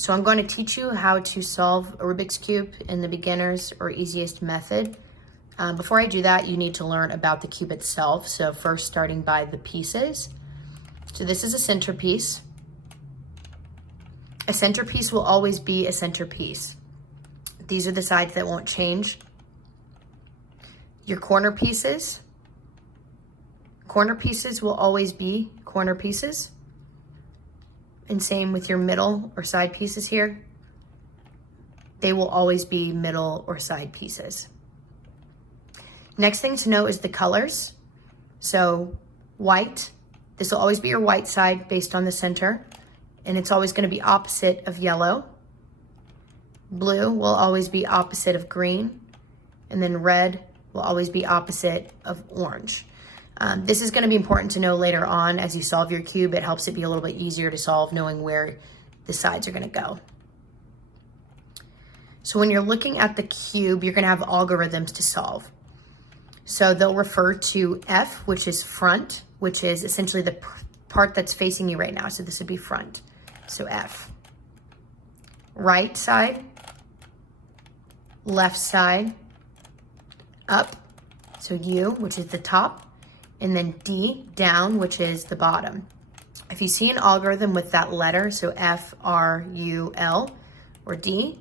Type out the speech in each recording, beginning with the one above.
So I'm going to teach you how to solve a Rubik's Cube in the beginner's or easiest method. Before I do that, you need to learn about the cube itself. So first, starting by the pieces. So this is a centerpiece. A centerpiece will always be a centerpiece. These are the sides that won't change. Your corner pieces will always be corner pieces. And same with your middle or side pieces here. They will always be middle or side pieces. Next thing to know is the colors. So white, this will always be your white side based on the center, and it's always going to be opposite of yellow. Blue will always be opposite of green, and then red will always be opposite of orange. This is going to be important to know later on as you solve your cube. It helps it be a little bit easier to solve knowing where the sides are going to go. So when you're looking at the cube, you're going to have algorithms to solve. So they'll refer to F, which is front, which is essentially the part that's facing you right now. So this would be front. So F. Right side, left side, up, so U, which is the top, and then D, down, which is the bottom. If you see an algorithm with that letter, so F, R, U, L, or D,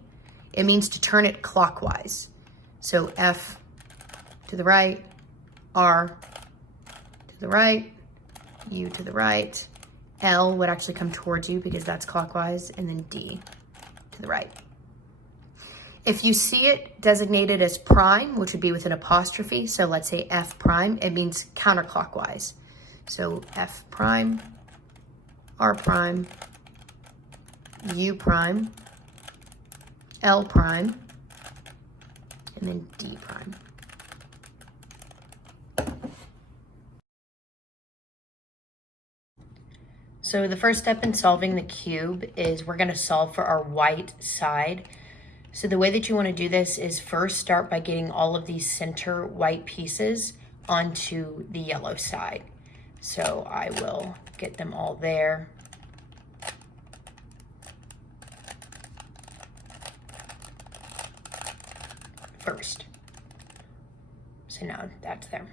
it means to turn it clockwise. So F to the right, R to the right, U to the right, L would actually come towards you because that's clockwise, and then D to the right. If you see it designated as prime, which would be with an apostrophe, so let's say F prime, it means counterclockwise. So F prime, R prime, U prime, L prime, and then D prime. So the first step in solving the cube is we're going to solve for our white side. So the way that you want to do this is first start by getting all of these center white pieces onto the yellow side. So I will get them all there. First. So now that's there.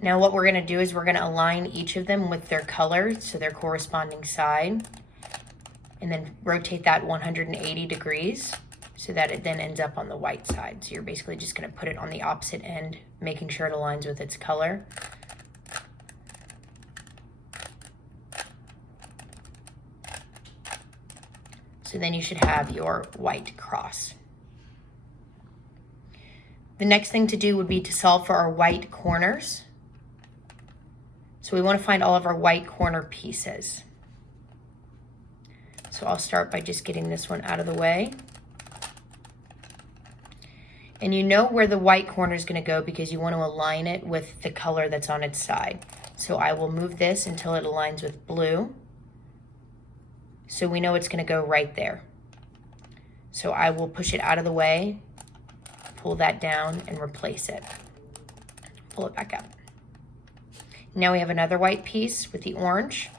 Now what we're going to do is we're going to align each of them with their color, so their corresponding side, and then rotate that 180 degrees so that it then ends up on the white side. So you're basically just going to put it on the opposite end, making sure it aligns with its color. So then you should have your white cross. The next thing to do would be to solve for our white corners. So we want to find all of our white corner pieces. So I'll start by just getting this one out of the way. And you know where the white corner is going to go because you want to align it with the color that's on its side. So I will move this until it aligns with blue. So we know it's going to go right there. So I will push it out of the way, pull that down, and replace it. Pull it back up. Now we have another white piece with the orange.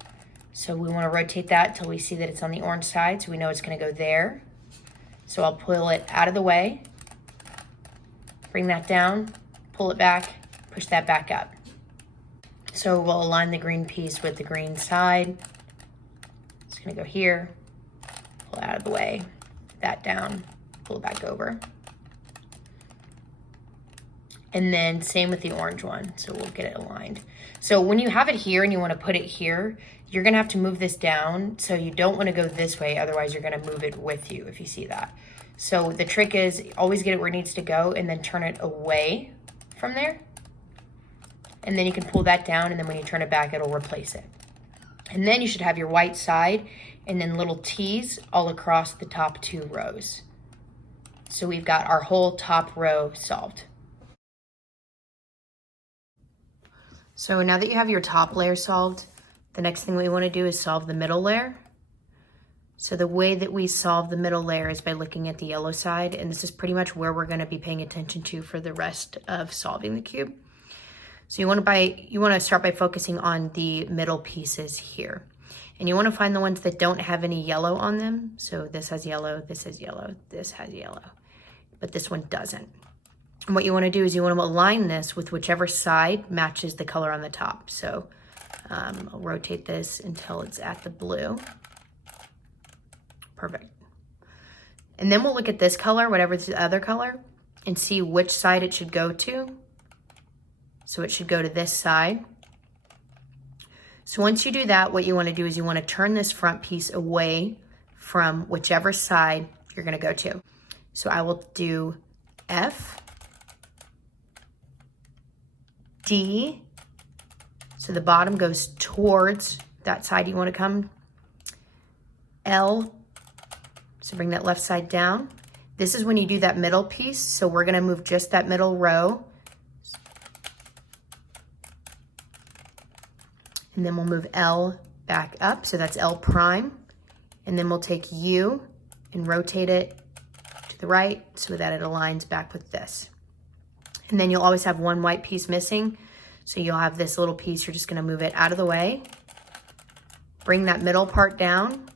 So we want to rotate that till we see that it's on the orange side, so we know it's going to go there. So I'll pull it out of the way, bring that down, pull it back, push that back up. So we'll align the green piece with the green side. It's going to go here, pull it out of the way, that down, pull it back over. And then same with the orange one, so we'll get it aligned. So when you have it here and you want to put it here, you're going to have to move this down. So you don't want to go this way, otherwise you're going to move it with you if you see that. So the trick is always get it where it needs to go and then turn it away from there. And then you can pull that down, and then when you turn it back, it'll replace it. And then you should have your white side and then little T's all across the top two rows. So we've got our whole top row solved. So now that you have your top layer solved, the next thing we want to do is solve the middle layer. So the way that we solve the middle layer is by looking at the yellow side, and this is pretty much where we're going to be paying attention to for the rest of solving the cube. So you want to start by focusing on the middle pieces here. And you want to find the ones that don't have any yellow on them. So this has yellow, this has yellow, this has yellow, but this one doesn't. And what you want to do is you want to align this with whichever side matches the color on the top. So I'll rotate this until it's at the blue. Perfect. And then we'll look at this color, whatever's the other color, and see which side it should go to. So it should go to this side. So once you do that, what you want to do is you want to turn this front piece away from whichever side you're going to go to. So I will do F, D, so the bottom goes towards that side you want to come, L, so bring that left side down. This is when you do that middle piece, so we're going to move just that middle row. And then we'll move L back up, so that's L prime. And then we'll take U and rotate it to the right so that it aligns back with this. And then you'll always have one white piece missing. So you'll have this little piece, you're just gonna move it out of the way. Bring that middle part down,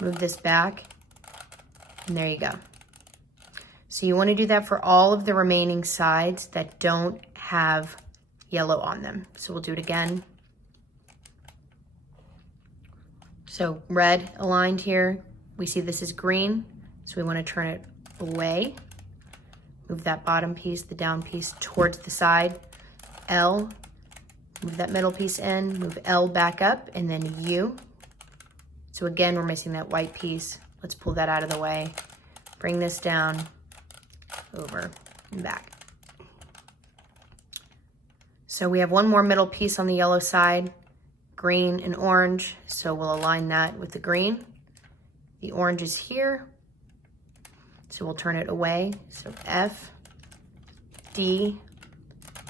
move this back, and there you go. So you wanna do that for all of the remaining sides that don't have yellow on them. So we'll do it again. So red aligned here, we see this is green, so we want to turn it away. Move that bottom piece, the down piece, towards the side. L, move that middle piece in, move L back up, and then U. So again, we're missing that white piece. Let's pull that out of the way. Bring this down, over, and back. So we have one more middle piece on the yellow side. Green and orange, so we'll align that with the green. The orange is here, so we'll turn it away. So F, D,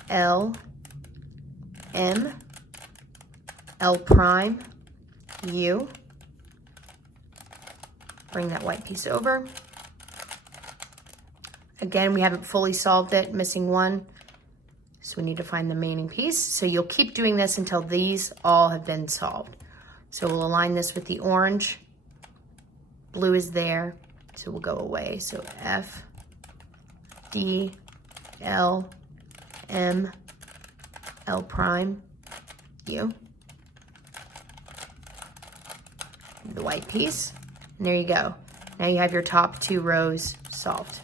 L, M, L prime, U. Bring that white piece over. Again, we haven't fully solved it, missing one. So we need to find the remaining piece. So you'll keep doing this until these all have been solved. So we'll align this with the orange. Blue is there, so we'll go away. So F, D, L, M, L prime, U. The white piece, and there you go. Now you have your top two rows solved.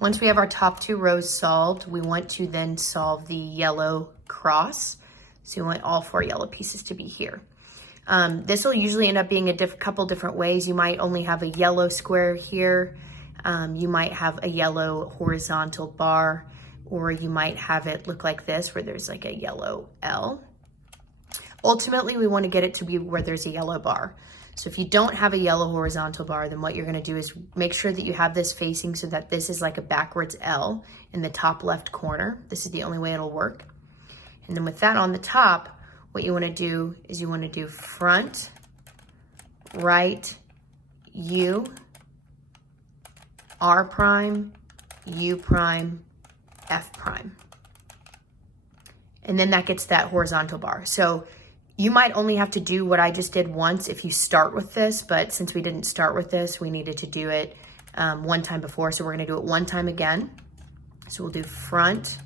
Once we have our top two rows solved, we want to then solve the yellow cross. So we want all four yellow pieces to be here. This will usually end up being a couple different ways. You might only have a yellow square here. You might have a yellow horizontal bar, or you might have it look like this where there's like a yellow L. Ultimately, we want to get it to be where there's a yellow bar. So if you don't have a yellow horizontal bar, then what you're gonna do is make sure that you have this facing so that this is like a backwards L in the top left corner. This is the only way it'll work. And then with that on the top, what you wanna do is you wanna do front, right, U, R prime, U prime, F prime. And then that gets that horizontal bar. So you might only have to do what I just did once if you start with this, but since we didn't start with this, we needed to do it one time before. So we're gonna do it one time again. So we'll do front,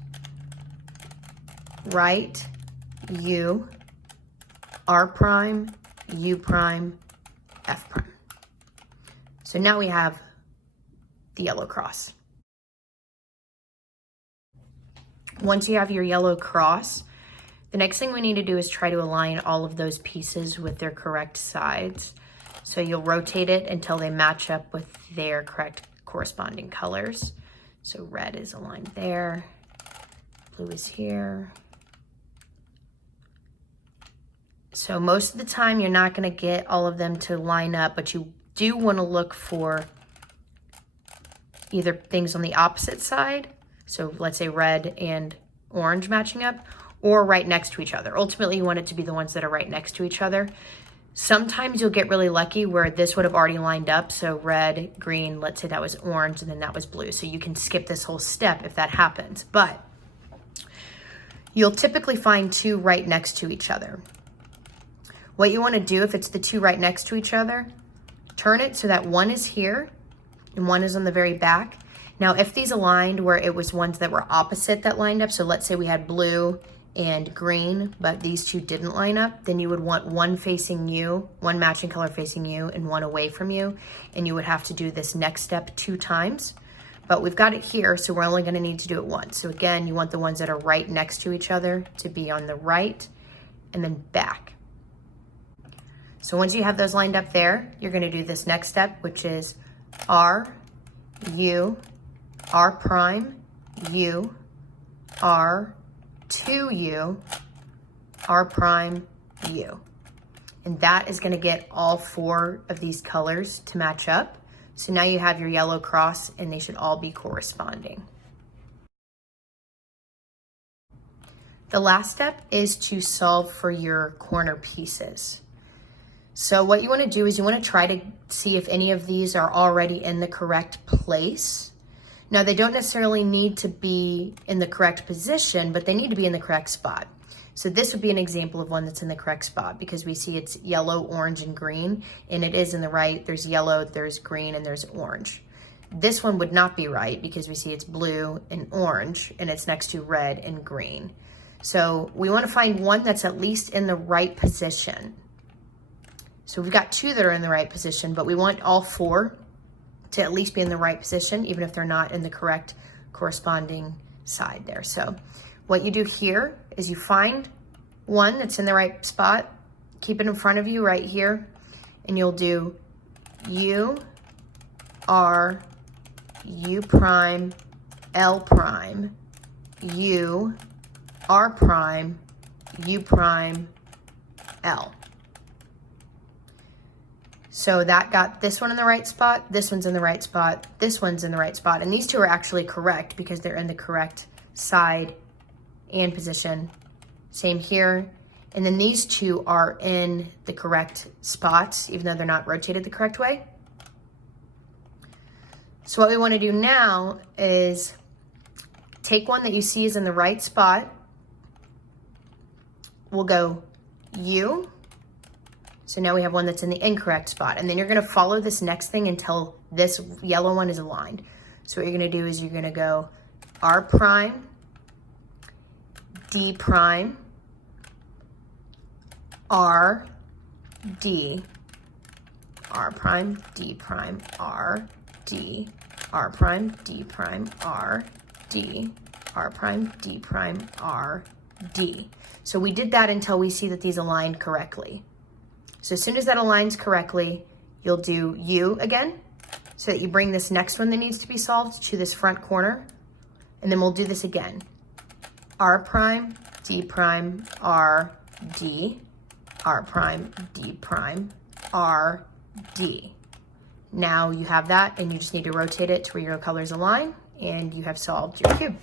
right, U, R prime, U prime, F prime. So now we have the yellow cross. Once you have your yellow cross, the next thing we need to do is try to align all of those pieces with their correct sides. So you'll rotate it until they match up with their correct corresponding colors. So red is aligned there, blue is here. So most of the time you're not gonna get all of them to line up, but you do wanna look for either things on the opposite side. So let's say red and orange matching up, or right next to each other. Ultimately, you want it to be the ones that are right next to each other. Sometimes you'll get really lucky where this would have already lined up. So red, green, let's say that was orange, and then that was blue. So you can skip this whole step if that happens. But you'll typically find two right next to each other. What you want to do, if it's the two right next to each other, turn it so that one is here and one is on the very back. Now, if these aligned where it was ones that were opposite that lined up, so let's say we had blue and green, but these two didn't line up, then you would want one facing you, one matching color facing you, and one away from you, and you would have to do this next step 2 times. But we've got it here, so we're only going to need to do it once. So again, you want the ones that are right next to each other to be on the right and then back. So once you have those lined up there, you're going to do this next step, which is R, U, R prime, U, R, 2U, R prime, U. And that is going to get all 4 of these colors to match up. So now you have your yellow cross and they should all be corresponding. The last step is to solve for your corner pieces. So what you want to do is you want to try to see if any of these are already in the correct place. Now, they don't necessarily need to be in the correct position, but they need to be in the correct spot. So this would be an example of one that's in the correct spot because we see it's yellow, orange, and green, and it is in the right. There's yellow, there's green, and there's orange. This one would not be right because we see it's blue and orange, and it's next to red and green. So we want to find one that's at least in the right position. So we've got 2 that are in the right position, but we want all 4 to at least be in the right position, even if they're not in the correct corresponding side there. So what you do here is you find one that's in the right spot, keep it in front of you right here, and you'll do U, R, U prime, L prime, U, R prime, U prime, L. So that got this one in the right spot, this one's in the right spot, this one's in the right spot. And these 2 are actually correct because they're in the correct side and position. Same here. And then these 2 are in the correct spots, even though they're not rotated the correct way. So what we want to do now is take one that you see is in the right spot. We'll go U. So now we have one that's in the incorrect spot. And then you're going to follow this next thing until this yellow one is aligned. So what you're going to do is you're going to go R prime, D prime, R, D, R prime, D prime, R, D, R prime, D prime, R, D, R prime, D prime, R, D. So we did that until we see that these aligned correctly. So as soon as that aligns correctly, you'll do U again, so that you bring this next one that needs to be solved to this front corner. And then we'll do this again. R prime, D prime, R, D, R prime, D prime, R, D. Now you have that and you just need to rotate it to where your colors align and you have solved your cube.